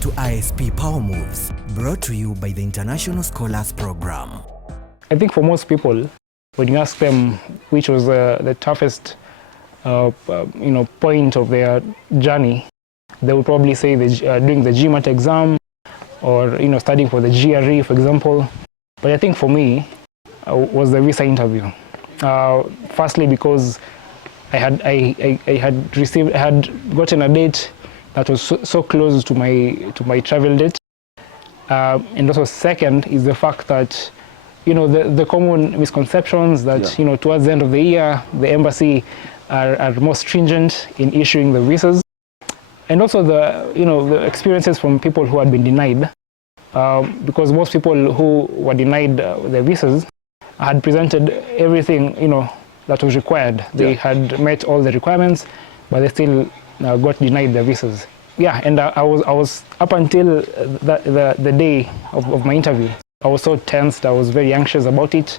to ISP Power Moves, brought to you by the International Scholars Program. I think for most people, when you ask them which was the toughest point of their journey, they would probably say doing the GMAT exam or studying for the GRE, for example. But I think for me, was the visa interview. Firstly, because I had gotten a date that was so close to my travel date, and also second is the fact that the common misconceptions that towards the end of the year the embassy are more stringent in issuing the visas, and also the experiences from people who had been denied, because most people who were denied the visas had presented everything that was required. They had met all the requirements, but they still got denied the visas. Yeah, and I was up until the day of my interview, I was so tensed. I was very anxious about it,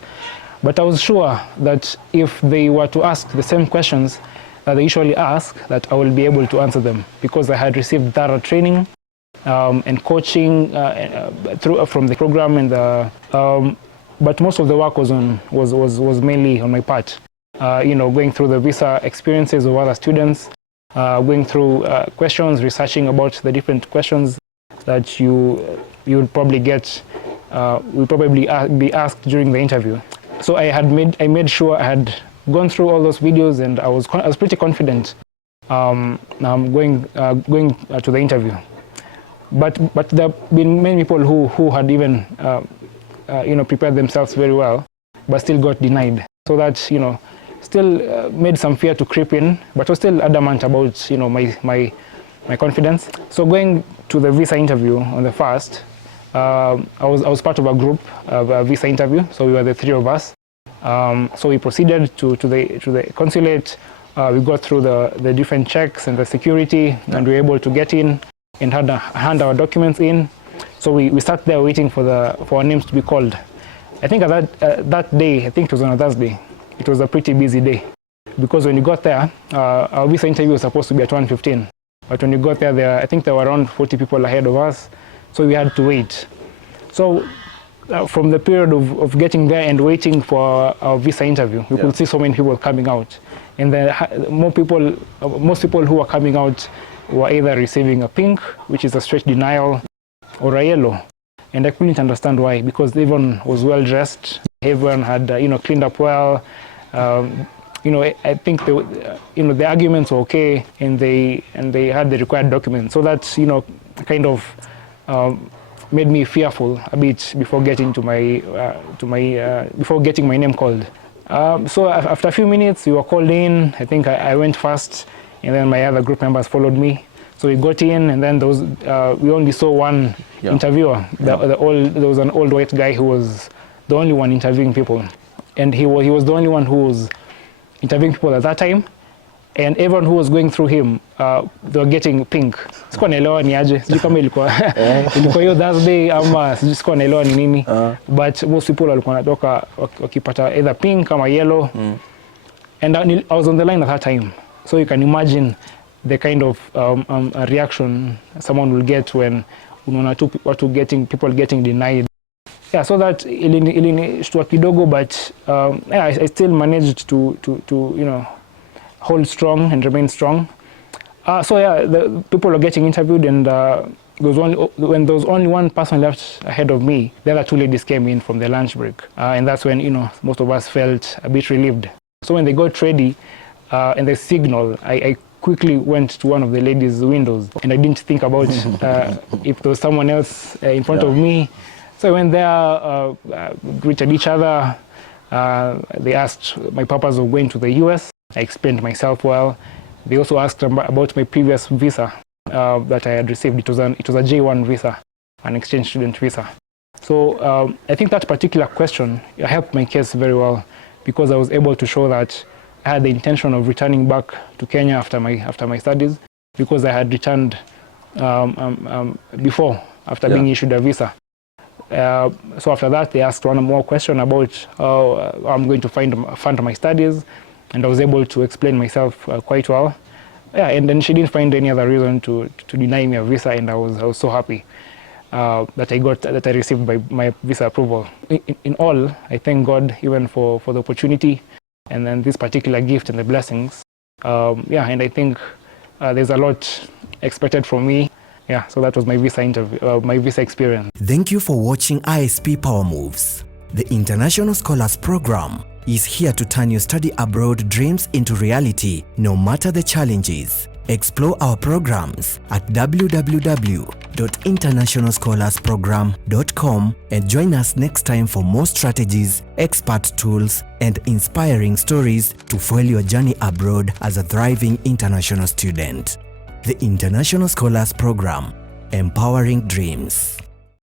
but I was sure that if they were to ask the same questions that they usually ask, that I will be able to answer them, because I had received thorough training and coaching from the program, and but most of the work was mainly on my part. Going through the visa experiences of other students, going through questions, researching about the different questions that you would probably get, will probably be asked during the interview. So I made sure I had gone through all those videos, and I was pretty confident going to the interview. But there have been many people who had even prepared themselves very well, but still got denied. So that still made some fear to creep in, but was still adamant about my confidence. So going to the visa interview on the first, I was part of a group of a visa interview, so we were the three of us. So we proceeded to the consulate. We got through the different checks and the security, and we were able to get in and hand our documents in. So we sat there waiting for our names to be called. I think that day, I think it was on a Thursday, it was a pretty busy day, because when you got there, our visa interview was supposed to be at 1:15, but when you got there, I think there were around 40 people ahead of us, so we had to wait. So from the period of getting there and waiting for our visa interview, we could see so many people coming out, and most people who were coming out were either receiving a pink, which is a straight denial, or a yellow. And I couldn't understand why, because everyone was well dressed, everyone had cleaned up well. I think the arguments were okay, and they had the required documents. So that kind of made me fearful a bit before getting before getting my name called. So after a few minutes, we were called in. I think I went first, and then my other group members followed me. So we got in, and then we only saw one interviewer. There was an old white guy who was the only one interviewing people, and he was the only one who was interviewing people at that time. And everyone who was going through him, they were getting pink. Sikuwa naelewa ni aje, sijui kama ilikuwa hiyo Thursday ama sikuwa naelewa ni nini. But most people walikuwa wanatoka wakipata either pink or yellow. And I was on the line at that time, so you can imagine the kind of reaction someone will get when people getting denied. Yeah, so that ilinishtua kidogo, but I still managed to hold strong and remain strong. So yeah, the people were getting interviewed, and when there was only one person left ahead of me, the other two ladies came in from their lunch break, and that's when most of us felt a bit relieved. So when they got ready and they signal, I quickly went to one of the ladies' windows, and I didn't think about if there was someone else in front of me. So I went there, greeted each other. They asked my purpose of going to the US. I explained myself well. They also asked about my previous visa that I had received. It was a J1 visa, an exchange student visa. So I think that particular question helped my case very well, because I was able to show that I had the intention of returning back to Kenya after my studies, because I had returned before, after being issued a visa. So after that, they asked one more question about how I'm going to fund my studies, and I was able to explain myself quite well. yeah, and then she didn't find any other reason to deny me a visa, and I was so happy that I received my visa approval. In all, I thank God even for the opportunity, and then this particular gift and the blessings. Yeah, and I think there's a lot expected from me. Yeah, so that was my visa interview, my visa experience. Thank you for watching ISP Power Moves. The International Scholars Program is here to turn your study abroad dreams into reality, no matter the challenges. Explore our programs at www.internationalscholarsprogram.com and join us next time for more strategies, expert tools, and inspiring stories to fuel your journey abroad as a thriving international student. The International Scholars Program, empowering dreams.